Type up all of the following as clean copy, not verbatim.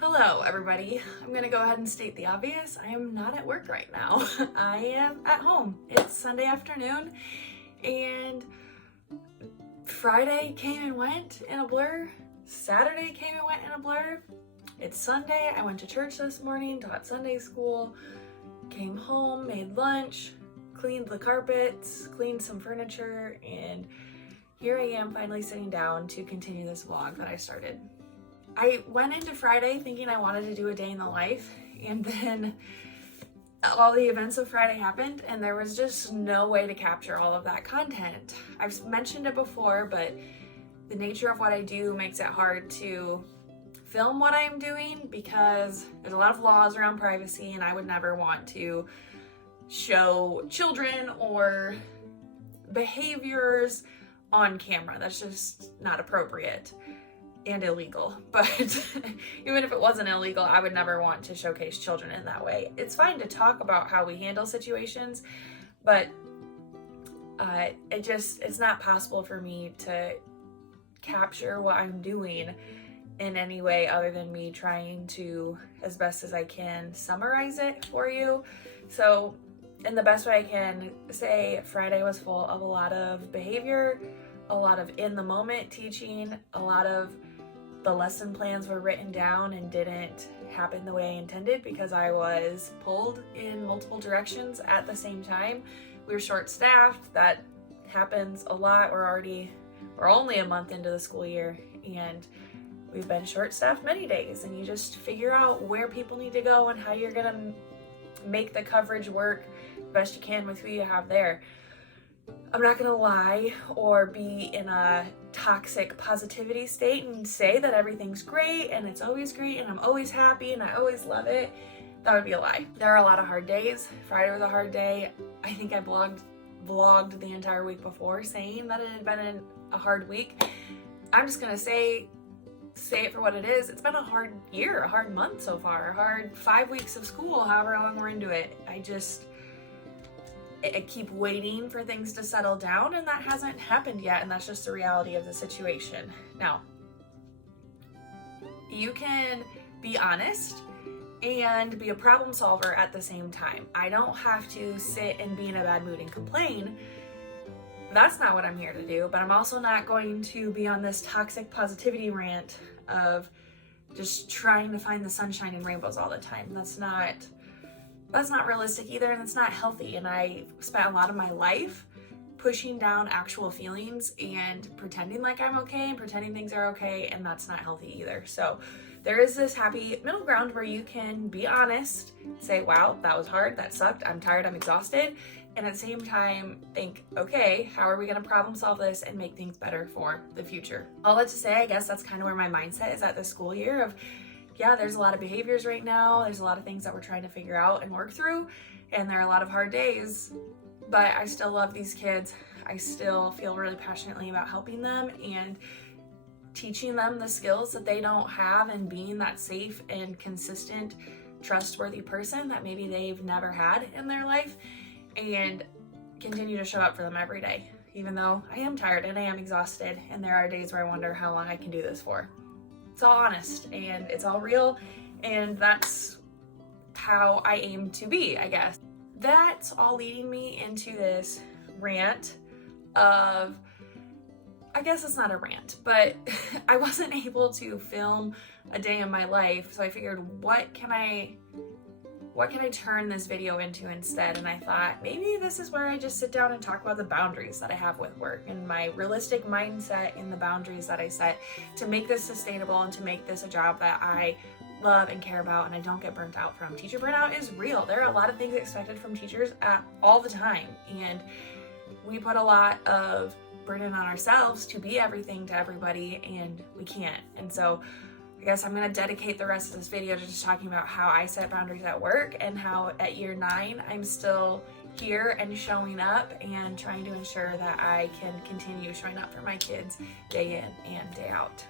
Hello everybody. I'm gonna go ahead and state the obvious. I am not at work right now. I am at home. It's Sunday afternoon and Friday came and went in a blur. Saturday came and went in a blur. It's Sunday. I went to church this morning, taught Sunday school, came home, made lunch, cleaned the carpets, cleaned some furniture, and here I am finally sitting down to continue this vlog that I started. I went into Friday thinking I wanted to do a day in the life, and then all the events of Friday happened and there was just no way to capture all of that content. I've mentioned it before, but the nature of what I do makes it hard to film what I'm doing because there's a lot of laws around privacy and I would never want to show children or behaviors on camera. That's just not appropriate and illegal. But even if it wasn't illegal, I would never want to showcase children in that way. It's fine to talk about how we handle situations, but it's not possible for me to capture what I'm doing in any way other than me trying to, as best as I can, summarize it for you. So in the best way I can say, Friday was full of a lot of behavior, a lot of in the moment teaching, a lot of the lesson plans were written down and didn't happen the way I intended because I was pulled in multiple directions at the same time. We were short-staffed. That happens a lot. We're only a month into the school year and we've been short-staffed many days, and you just figure out where people need to go and how you're gonna make the coverage work the best you can with who you have there. I'm not gonna lie or be in a toxic positivity state and say that everything's great and it's always great and I'm always happy and I always love it. That would be a lie. There are a lot of hard days. Friday was a hard day. I think I vlogged the entire week before saying that it had been a hard week. I'm just gonna say it for what it is. It's been a hard year, a hard month so far, a hard 5 weeks of school, however long we're into it. I keep waiting for things to settle down and that hasn't happened yet, and that's just the reality of the situation. Now, you can be honest and be a problem solver at the same time. I don't have to sit and be in a bad mood and complain. That's not what I'm here to do, but I'm also not going to be on this toxic positivity rant of just trying to find the sunshine and rainbows all the time. That's not realistic either, and it's not healthy. And I spent a lot of my life pushing down actual feelings and pretending like I'm okay and pretending things are okay, and that's not healthy either. So there is this happy middle ground where you can be honest, say, wow, that was hard, that sucked, I'm tired, I'm exhausted, and at the same time think, okay, how are we gonna problem solve this and make things better for the future? All that to say, I guess that's kind of where my mindset is at this school year of, yeah, there's a lot of behaviors right now. There's a lot of things that we're trying to figure out and work through. And there are a lot of hard days, but I still love these kids. I still feel really passionately about helping them and teaching them the skills that they don't have and being that safe and consistent, trustworthy person that maybe they've never had in their life, and continue to show up for them every day, even though I am tired and I am exhausted. And there are days where I wonder how long I can do this for. It's all honest and it's all real, and that's how I aim to be, I guess. That's all leading me into this rant of, I guess it's not a rant, but I wasn't able to film a day in my life, so I figured, what can I turn this video into instead? And I thought, maybe this is where I just sit down and talk about the boundaries that I have with work and my realistic mindset in the boundaries that I set to make this sustainable and to make this a job that I love and care about and I don't get burnt out from. Teacher burnout is real. There are a lot of things expected from teachers all the time, and we put a lot of burden on ourselves to be everything to everybody, and we can't. And so I guess I'm gonna dedicate the rest of this video to just talking about how I set boundaries at work and how at year 9 I'm still here and showing up and trying to ensure that I can continue showing up for my kids day in and day out.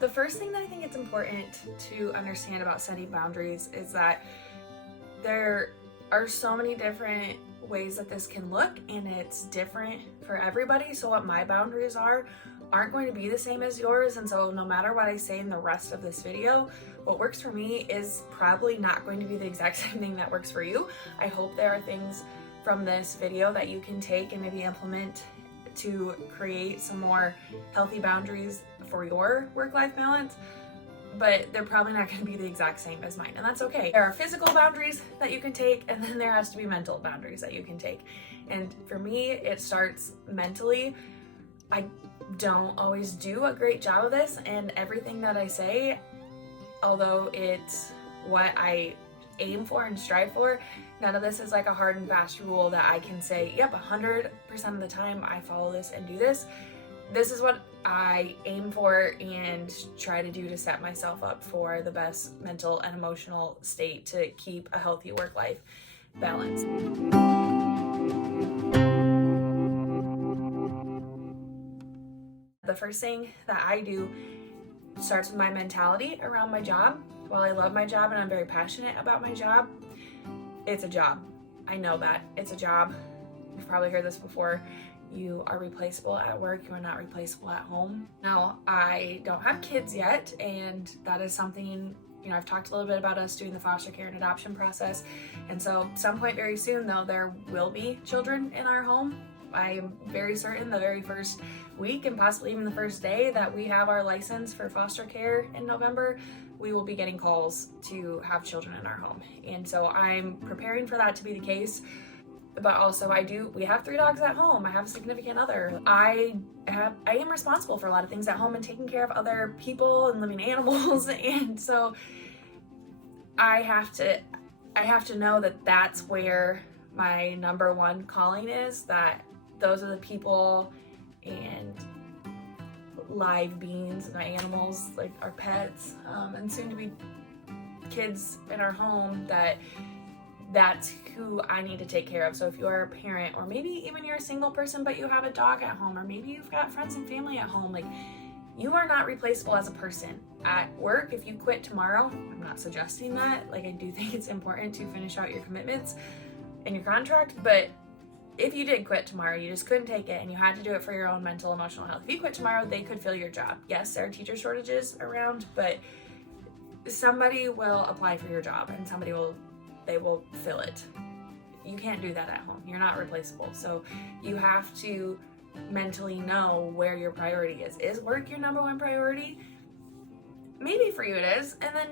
The first thing that I think it's important to understand about setting boundaries is that there are so many different ways that this can look, and it's different for everybody. So what my boundaries aren't going to be the same as yours, and so no matter what I say in the rest of this video, what works for me is probably not going to be the exact same thing that works for you. I hope there are things from this video that you can take and maybe implement to create some more healthy boundaries for your work-life balance, but they're probably not going to be the exact same as mine, and that's okay. There are physical boundaries that you can take, and then there has to be mental boundaries that you can take. And for me, it starts mentally. I don't always do a great job of this, and everything that I say, although it's what I aim for and strive for, none of this is like a hard and fast rule that I can say, yep, 100% of the time I follow this and do this. This is what I aim for and try to do to set myself up for the best mental and emotional state to keep a healthy work-life balance. The first thing that I do starts with my mentality around my job. While I love my job and I'm very passionate about my job, it's a job. I know that. It's a job. You've probably heard this before. You are replaceable at work, you are not replaceable at home. Now, I don't have kids yet, and that is something, I've talked a little bit about us doing the foster care and adoption process, and so some point very soon, though, there will be children in our home. I am very certain the very first week and possibly even the first day that we have our license for foster care in November, we will be getting calls to have children in our home. And so I'm preparing for that to be the case. But also we have 3 dogs at home. I have a significant other. I am responsible for a lot of things at home and taking care of other people and living animals. And so I have to know that that's where my number one calling is, that those are the people and live beings, my animals, like our pets, and soon to be kids in our home, that's who I need to take care of. So if you are a parent, or maybe even you're a single person but you have a dog at home, or maybe you've got friends and family at home, like, you are not replaceable as a person. At work, if you quit tomorrow, I'm not suggesting that, like, I do think it's important to finish out your commitments and your contract, but if you did quit tomorrow, you just couldn't take it and you had to do it for your own mental, emotional health. If you quit tomorrow, they could fill your job. Yes, there are teacher shortages around, but somebody will apply for your job and they will fill it. You can't do that at home. You're not replaceable. So you have to mentally know where your priority is. Is work your number one priority? Maybe for you it is, and then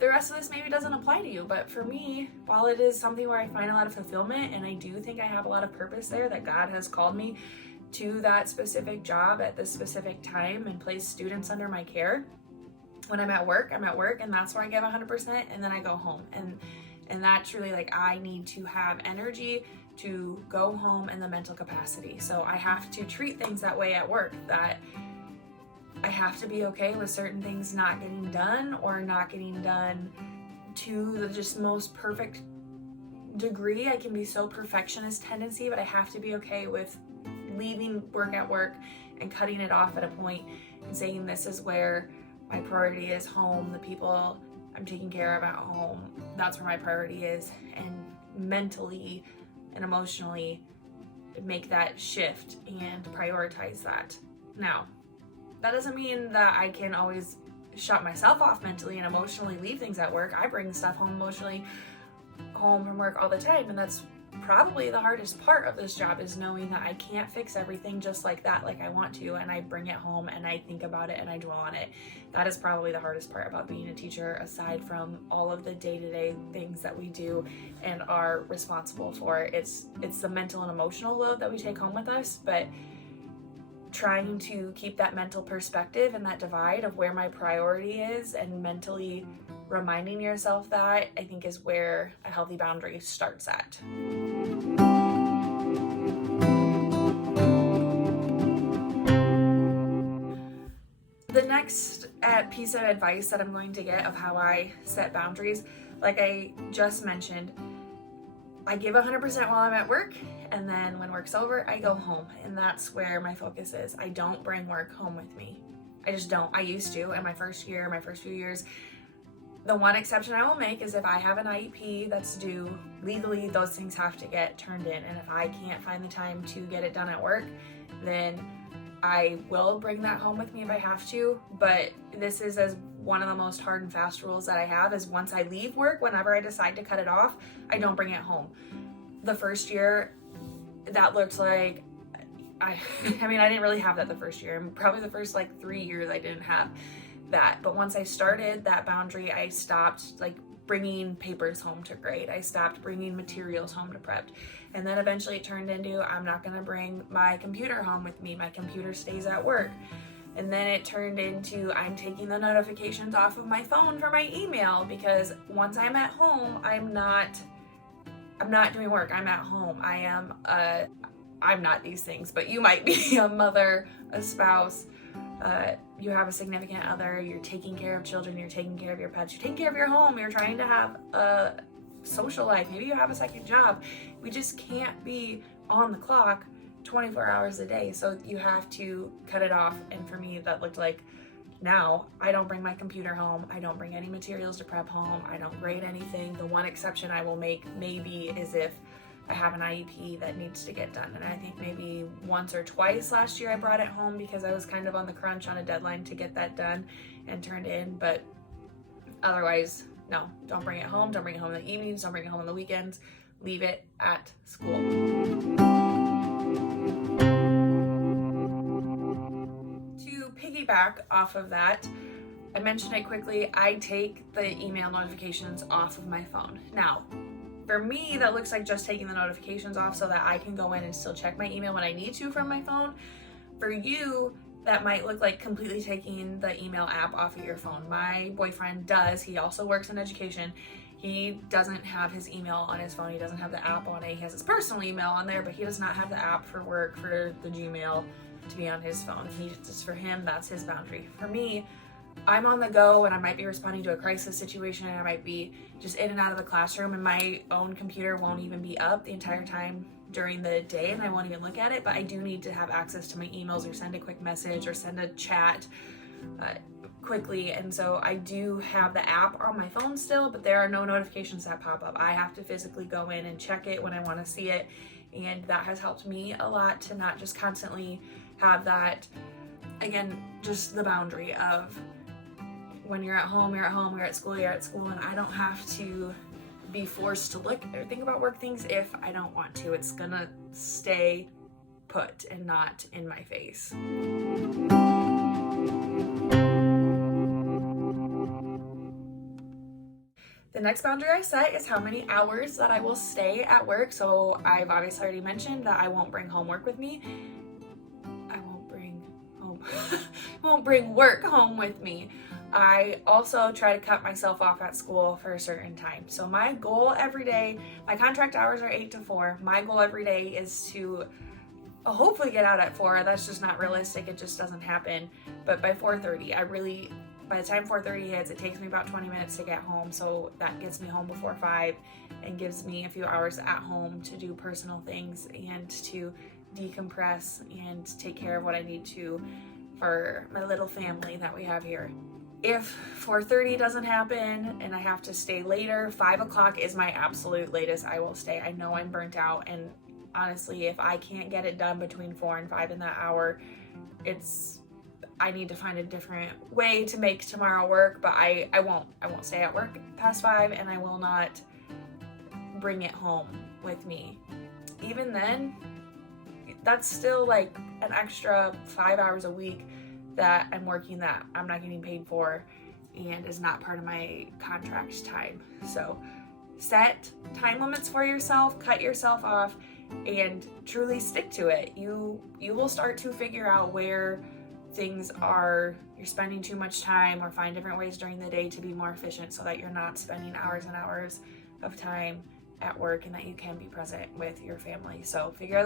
the rest of this maybe doesn't apply to you. But for me, while it is something where I find a lot of fulfillment, and I do think I have a lot of purpose there, that God has called me to that specific job at this specific time and placed students under my care. When I'm at work, and that's where I give 100%, and then I go home. And that's really, like, I need to have energy to go home in the mental capacity. So I have to treat things that way at work, that I have to be okay with certain things not getting done, or not getting done to the just most perfect degree. I can be so perfectionist tendency, but I have to be okay with leaving work at work and cutting it off at a point and saying, this is where my priority is, home, the people I'm taking care of at home, that's where my priority is, and mentally and emotionally make that shift and prioritize that. Now, that doesn't mean that I can always shut myself off mentally and emotionally, leave things at work. I bring stuff home emotionally home from work all the time, and that's probably the hardest part of this job, is knowing that I can't fix everything just like that, like I want to, and I bring it home and I think about it and I dwell on it. That is probably the hardest part about being a teacher, aside from all of the day-to-day things that we do and are responsible for. It's the mental and emotional load that we take home with us, but trying to keep that mental perspective and that divide of where my priority is, and mentally reminding yourself that, I think, is where a healthy boundary starts at. next piece of advice that I'm going to get of how I set boundaries, like I just mentioned, I give 100% while I'm at work, and then when work's over, I go home, and that's where my focus is. I don't bring work home with me. I just don't. I used to in my first year, my first few years. The one exception I will make is if I have an IEP that's due, legally those things have to get turned in, and if I can't find the time to get it done at work, then I will bring that home with me if I have to. But this is as one of the most hard and fast rules that I have is once I leave work, whenever I decide to cut it off, I don't bring it home. The first year, that looked like, I mean, I didn't really have that the first year. Probably the first like 3 years I didn't have that. But once I started that boundary, I stopped like bringing papers home to grade. I stopped bringing materials home to prep. And then eventually it turned into, I'm not gonna bring my computer home with me. My computer stays at work. And then it turned into, I'm taking the notifications off of my phone for my email, because once I'm at home, I'm not doing work. I'm at home. I'm not these things, but you might be a mother, a spouse, you have a significant other, you're taking care of children, you're taking care of your pets, you're taking care of your home, you're trying to have a social life, maybe you have a second job. We just can't be on the clock 24 hours a day, so you have to cut it off. And for me, that looked like, now I don't bring my computer home, I don't bring any materials to prep home, I don't grade anything. The one exception I will make maybe is if I have an IEP that needs to get done, and I think maybe once or twice last year I brought it home because I was kind of on the crunch on a deadline to get that done and turned in. But otherwise, no, don't bring it home. Don't bring it home in the evenings, don't bring it home on the weekends. Leave it at school. To piggyback off of that, I mentioned it quickly, I take the email notifications off of my phone. Now, for me, that looks like just taking the notifications off so that I can go in and still check my email when I need to from my phone. For you, that might look like completely taking the email app off of your phone. My boyfriend does. He also works in education. He doesn't have his email on his phone. He doesn't have the app on it. He has his personal email on there, but he does not have the app for work, for the Gmail to be on his phone. Just for him, that's his boundary. For me, I'm on the go and I might be responding to a crisis situation, and I might be just in and out of the classroom, and my own computer won't even be up the entire time during the day and I won't even look at it, but I do need to have access to my emails or send a quick message or send a chat quickly. And so I do have the app on my phone still, but there are no notifications that pop up. I have to physically go in and check it when I want to see it, and that has helped me a lot to not just constantly have that, again, just the boundary of when you're at home, you're at home, you're at school, and I don't have to be forced to look or think about work things if I don't want to. It's gonna stay put and not in my face. The next boundary I set is how many hours that I will stay at work. So I've obviously already mentioned that I won't bring homework with me. Won't bring work home with me. I also try to cut myself off at school for a certain time. So my goal every day, my contract hours are 8 to 4. My goal every day is to hopefully get out at 4. That's just not realistic. It just doesn't happen. But by 4:30, by the time 4:30 hits, it takes me about 20 minutes to get home. So that gets me home before 5 and gives me a few hours at home to do personal things and to decompress and take care of what I need to for my little family that we have here. If 4:30 doesn't happen and I have to stay later, 5 o'clock is my absolute latest I will stay. I know I'm burnt out, and honestly, if I can't get it done between 4 and 5 in that hour, I need to find a different way to make tomorrow work. But I won't stay at work past 5, and I will not bring it home with me. Even then, that's still like an extra 5 hours a week that I'm working that I'm not getting paid for and is not part of my contract time. So set time limits for yourself, cut yourself off, and truly stick to it. You will start to figure out where things are, you're spending too much time, or find different ways during the day to be more efficient so that you're not spending hours and hours of time at work and that you can be present with your family. So figure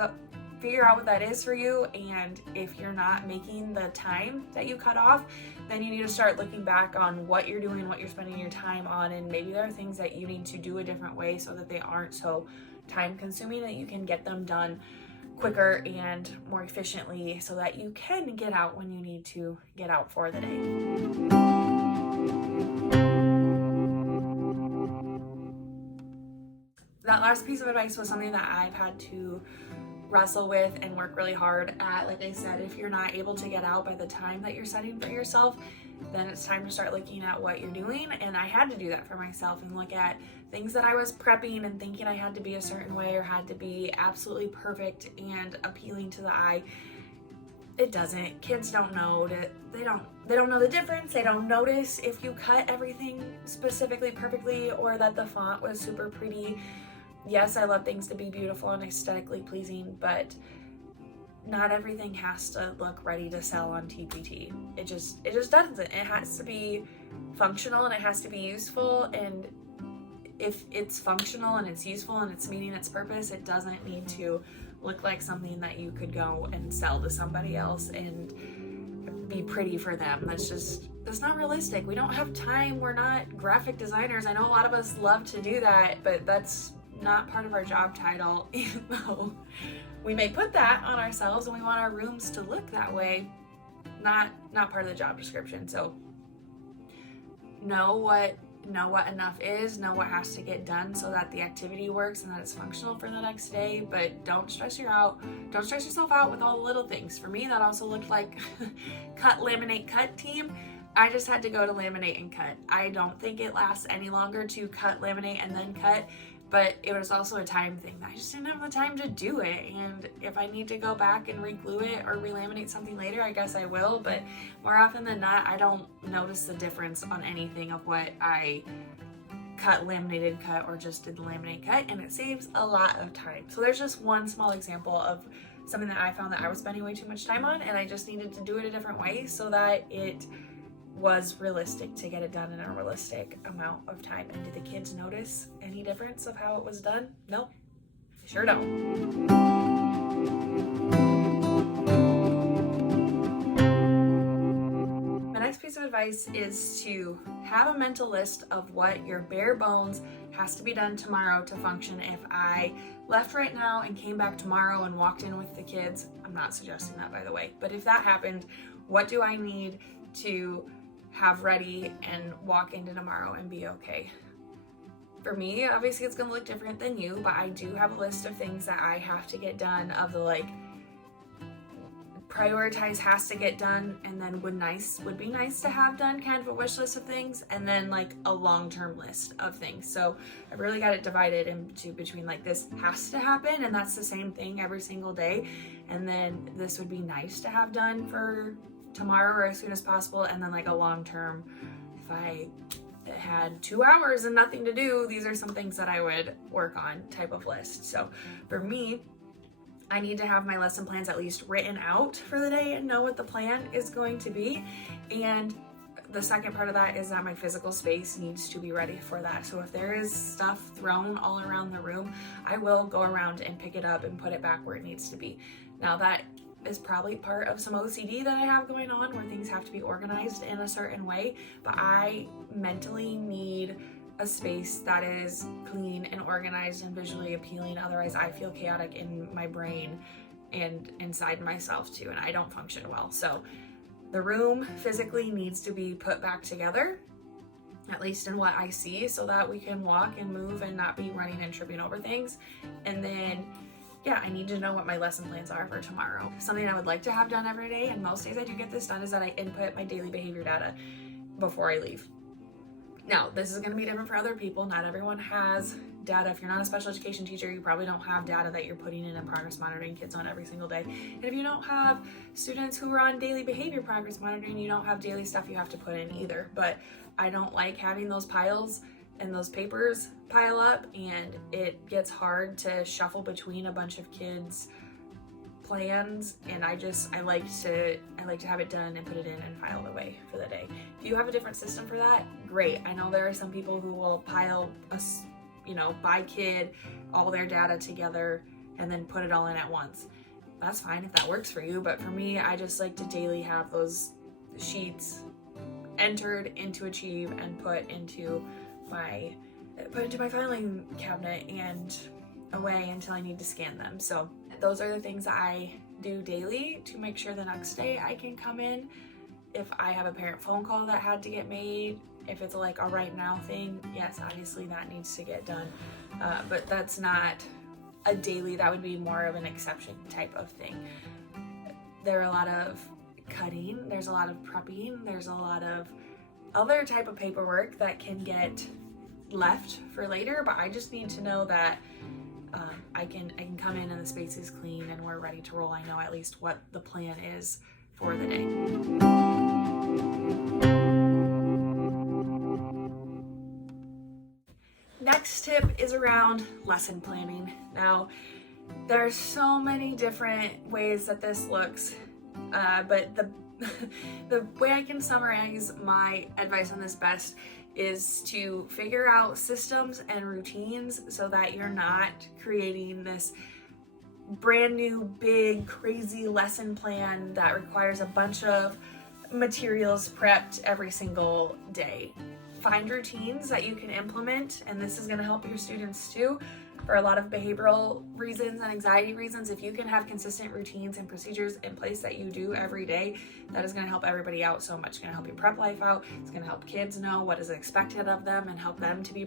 figure out what that is for you, and if you're not making the time that you cut off, then you need to start looking back on what you're doing, what you're spending your time on, and maybe there are things that you need to do a different way so that they aren't so time consuming, that you can get them done quicker and more efficiently so that you can get out when you need to get out for the day. That last piece of advice was something that I've had to wrestle with and work really hard at. Like I said, if you're not able to get out by the time that you're setting for yourself, then it's time to start looking at what you're doing. And I had to do that for myself and look at things that I was prepping and thinking I had to be a certain way or had to be absolutely perfect and appealing to the eye. It doesn't. Kids don't know that they don't know the difference. They don't notice if you cut everything specifically perfectly or that the font was super pretty. Yes, I love things to be beautiful and aesthetically pleasing, but not everything has to look ready to sell on TPT. It just doesn't. It has to be functional and it has to be useful, and if it's functional and it's useful and it's meeting its purpose, it doesn't need to look like something that you could go and sell to somebody else and be pretty for them. That's not realistic. We don't have time. We're not graphic designers. I know a lot of us love to do that, but that's not part of our job title, even though we may put that on ourselves and we want our rooms to look that way. Not part of the job description. So know what enough is, know what has to get done so that the activity works and that it's functional for the next day, but don't stress yourself out with all the little things. For me, that also looked like cut, laminate, cut team. I just had to go to laminate and cut. I don't think it lasts any longer to cut, laminate, and then cut, but it was also a time thing. I just didn't have the time to do it, and if I need to go back and re-glue it or relaminate something later, I guess I will, but more often than not, I don't notice the difference on anything of what I cut, laminated, cut, or just did the laminate cut, and it saves a lot of time. So there's just one small example of something that I found that I was spending way too much time on, and I just needed to do it a different way so that it was realistic to get it done in a realistic amount of time. And did the kids notice any difference of how it was done? Nope, they sure don't. My next piece of advice is to have a mental list of what your bare bones has to be done tomorrow to function. If I left right now and came back tomorrow and walked in with the kids, I'm not suggesting that, by the way, but if that happened, what do I need to have ready and walk into tomorrow and be okay? For me, obviously it's gonna look different than you, but I do have a list of things that I have to get done, of the prioritize has to get done, and then would be nice to have done, kind of a wish list of things, and then a long-term list of things. So I really got it divided into between this has to happen, and that's the same thing every single day, and then this would be nice to have done for tomorrow or as soon as possible, and then a long-term, if I had 2 hours and nothing to do, these are some things that I would work on type of list. So for me, I need to have my lesson plans at least written out for the day and know what the plan is going to be. And the second part of that is that my physical space needs to be ready for that. So if there is stuff thrown all around the room, I will go around and pick it up and put it back where it needs to be. Now that is probably part of some OCD that I have going on, where things have to be organized in a certain way, but I mentally need a space that is clean and organized and visually appealing. Otherwise I feel chaotic in my brain and inside myself too, and I don't function well. So the room physically needs to be put back together, at least in what I see, so that we can walk and move and not be running and tripping over things. And then I need to know what my lesson plans are for tomorrow. Something I would like to have done every day, and most days I do get this done, is that I input my daily behavior data before I leave. Now, this is going to be different for other people. Not everyone has data. If you're not a special education teacher, you probably don't have data that you're putting in and progress monitoring kids on every single day. And if you don't have students who are on daily behavior progress monitoring, you don't have daily stuff you have to put in either. But I don't like having those piles and those papers pile up, and it gets hard to shuffle between a bunch of kids' plans, and I like to have it done and put it in and file it away for the day. If you have a different system for that, great. I know there are some people who will pile by kid all their data together and then put it all in at once. that's fine if that works for you. But for me, I just like to daily have those sheets entered into Achieve and put into my filing cabinet and away until I need to scan them. So those are the things that I do daily to make sure the next day I can come in. If I have a parent phone call that had to get made, if it's like a right now thing, yes, obviously that needs to get done. But that's not a daily, that would be more of an exception type of thing. There are a lot of cutting, there's a lot of prepping, there's a lot of other type of paperwork that can get left for later, but I just need to know that I can come in and the space is clean and we're ready to roll. I know at least what the plan is for the day. Next tip is around lesson planning. Now, there are so many different ways that this looks, but the way I can summarize my advice on this best is to figure out systems and routines so that you're not creating this brand new, big, crazy lesson plan that requires a bunch of materials prepped every single day. Find routines that you can implement, and this is going to help your students too. For a lot of behavioral reasons and anxiety reasons, if you can have consistent routines and procedures in place that you do every day, that is going to help everybody out so much. It's going to help your prep life out. It's going to help kids know what is expected of them and help them to be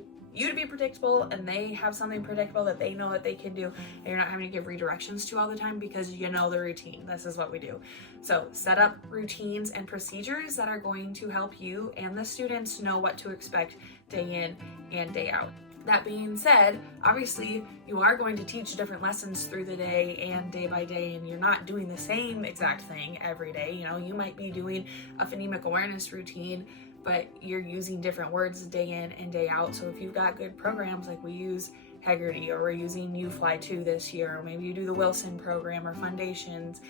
predictable, and they have something predictable that they know that they can do, and you're not having to give redirections to all the time because you know the routine. This is what we do. So set up routines and procedures that are going to help you and the students know what to expect day in and day out. That being said, obviously you are going to teach different lessons through the day and day by day, and you're not doing the same exact thing every day. You know, you might be doing a phonemic awareness routine, but you're using different words day in and day out. So if you've got good programs, like we use Heggerty, or we're using UFly 2 this year, or maybe you do the Wilson program or Foundations,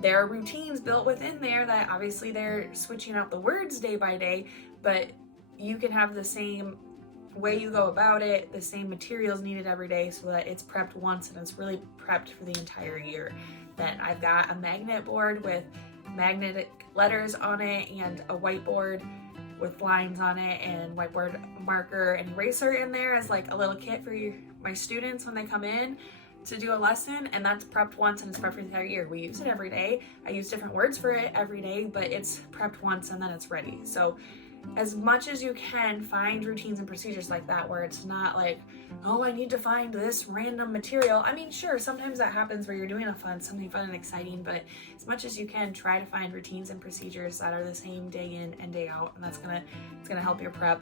there are routines built within there that obviously they're switching out the words day by day, but you can have the same way you go about it, the same materials needed every day, so that it's prepped once and it's really prepped for the entire year. Then I've got a magnet board with magnetic letters on it and a whiteboard with lines on it and whiteboard marker and eraser in there as like a little kit for my students when they come in to do a lesson, and that's prepped once and it's prepped for the entire year. We use it every day. I use different words for it every day, but it's prepped once and then it's ready. So as much as you can, find routines and procedures like that where it's not like, oh, I need to find this random material. I mean, sure, sometimes that happens where you're doing something fun and exciting, but as much as you can, try to find routines and procedures that are the same day in and day out, and it's gonna help your prep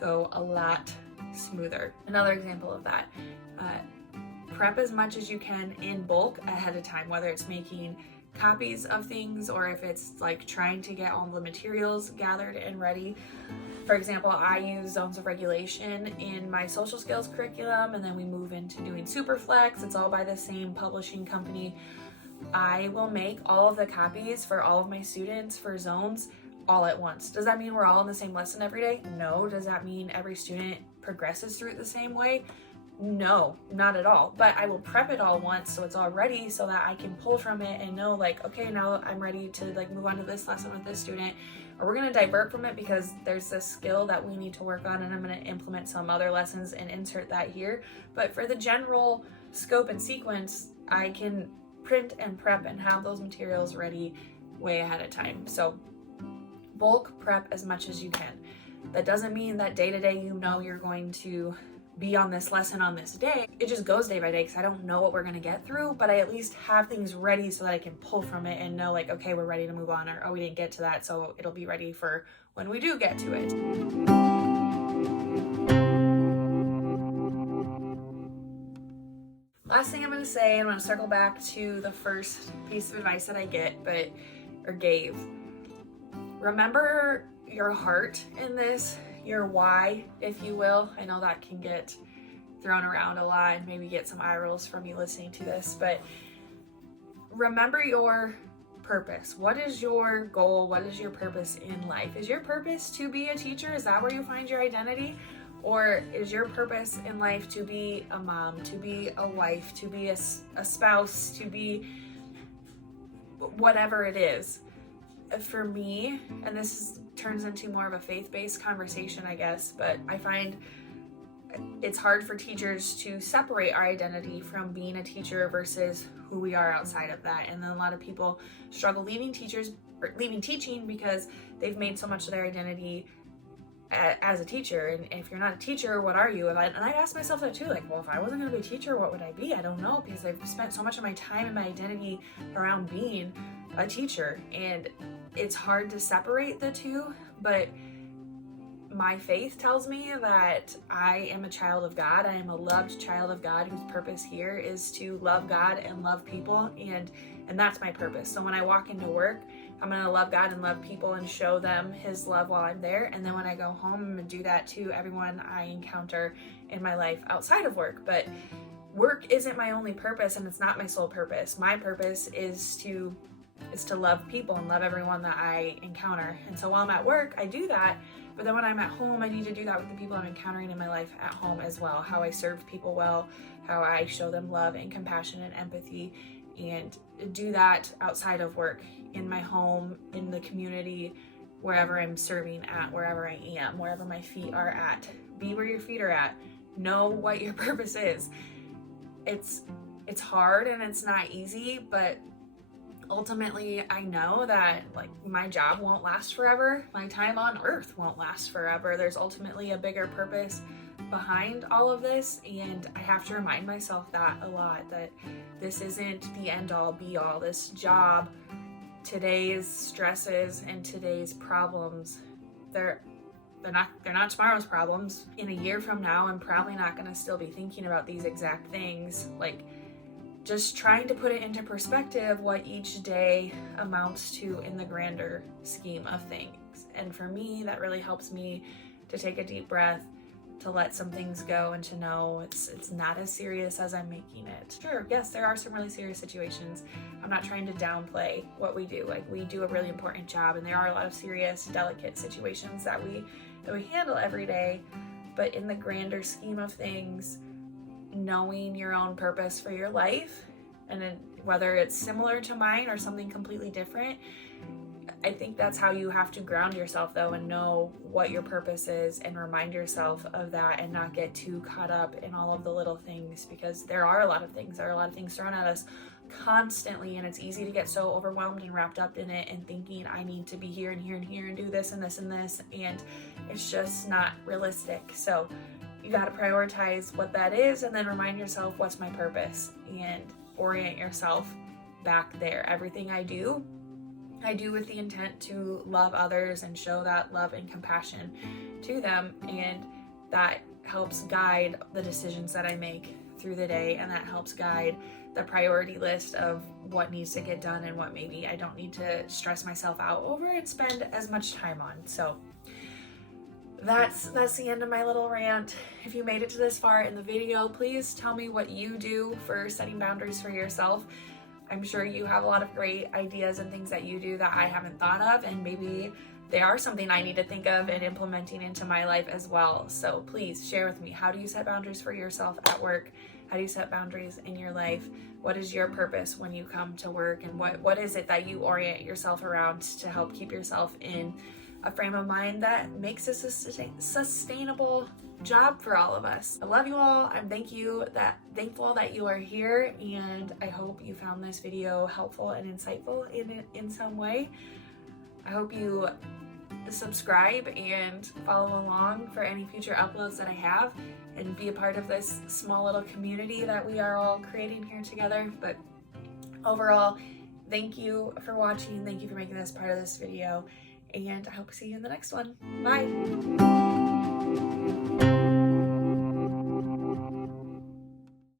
go a lot smoother. Another example of that, prep as much as you can in bulk ahead of time, whether it's making copies of things or if it's like trying to get all the materials gathered and ready. For example, I use zones of regulation in my social skills curriculum, and then we move into doing Superflex. It's all by the same publishing company. I will make all of the copies for all of my students for zones all at once. Does that mean we're all in the same lesson every day? No. Does that mean every student progresses through it the same way? No, not at all. But I will prep it all once so it's all ready so that I can pull from it and know like, okay, now I'm ready to like move on to this lesson with this student, or we're going to divert from it because there's this skill that we need to work on and I'm going to implement some other lessons and insert that here. But for the general scope and sequence, I can print and prep and have those materials ready way ahead of time. So bulk prep as much as you can. That doesn't mean that day to day you know you're going to be on this lesson on this day. It just goes day by day because I don't know what we're going to get through, but I at least have things ready so that I can pull from it and know like, okay, we're ready to move on, or oh, we didn't get to that, so it'll be ready for when we do get to it. Last thing I'm going to say, I'm going to circle back to the first piece of advice that I gave. Remember your heart in this, your why, if you will. I know that can get thrown around a lot and maybe get some eye rolls from you listening to this, but remember your purpose. What is your goal? What is your purpose in life? Is your purpose to be a teacher? Is that where you find your identity? Or is your purpose in life to be a mom, to be a wife, to be a spouse, to be whatever it is. For me, and turns into more of a faith-based conversation, I guess, but I find it's hard for teachers to separate our identity from being a teacher versus who we are outside of that. And then a lot of people struggle leaving teaching because they've made so much of their identity as a teacher. And if you're not a teacher, what are you? And I asked myself that too, like, well, if I wasn't going to be a teacher, what would I be? I don't know, because I've spent so much of my time and my identity around being a teacher, and it's hard to separate the two. But my faith tells me that I am a child of God. I am a loved child of God whose purpose here is to love God and love people, and that's my purpose. So when I walk into work, I'm going to love God and love people and show them his love while I'm there. And then when I go home, I'm going to do that to everyone I encounter in my life outside of work. But work isn't my only purpose, and it's not my sole purpose. My purpose is to love people and love everyone that I encounter. And so while I'm at work, I do that. But then when I'm at home, I need to do that with the people I'm encountering in my life at home as well. How I serve people well, how I show them love and compassion and empathy, and do that outside of work, in my home, in the community, wherever I'm serving at, wherever I am, wherever my feet are at. Be where your feet are at. Know what your purpose is. It's hard and it's not easy, but ultimately I know that, like, my job won't last forever. My time on earth won't last forever. There's ultimately a bigger purpose behind all of this, and I have to remind myself that a lot, that this isn't the end all be all. This job, today's stresses and today's problems, they're not tomorrow's problems. In a year from now, I'm probably not going to still be thinking about these exact things. Like, just trying to put it into perspective what each day amounts to in the grander scheme of things. And for me, that really helps me to take a deep breath, to let some things go, and to know it's not as serious as I'm making it. Sure, yes, there are some really serious situations. I'm not trying to downplay what we do. Like, we do a really important job, and there are a lot of serious, delicate situations that we handle every day. But in the grander scheme of things, knowing your own purpose for your life, and whether it's similar to mine or something completely different, I think that's how you have to ground yourself, though, and know what your purpose is, and remind yourself of that, and not get too caught up in all of the little things, because there are a lot of things thrown at us constantly, and it's easy to get so overwhelmed and wrapped up in it and thinking, I need to be here and here and here and do this and this and this, and it's just not realistic. So you got to prioritize what that is, and then remind yourself, what's my purpose, and orient yourself back there. Everything I do with the intent to love others and show that love and compassion to them, and that helps guide the decisions that I make through the day, and that helps guide the priority list of what needs to get done and what maybe I don't need to stress myself out over and spend as much time on. So that's the end of my little rant. If you made it to this far in the video, please tell me what you do for setting boundaries for yourself. I'm sure you have a lot of great ideas and things that you do that I haven't thought of, and maybe they are something I need to think of and implementing into my life as well. So please share with me, how do you set boundaries for yourself at work? How do you set boundaries in your life? What is your purpose when you come to work, and what is it that you orient yourself around to help keep yourself in a frame of mind that makes this a sustainable job for all of us? I love you all. I'm thankful that you are here, and I hope you found this video helpful and insightful in some way. I hope you subscribe and follow along for any future uploads that I have, and be a part of this small little community that we are all creating here together. But overall, thank you for watching. Thank you for making this part of this video, and I hope to see you in the next one. Bye.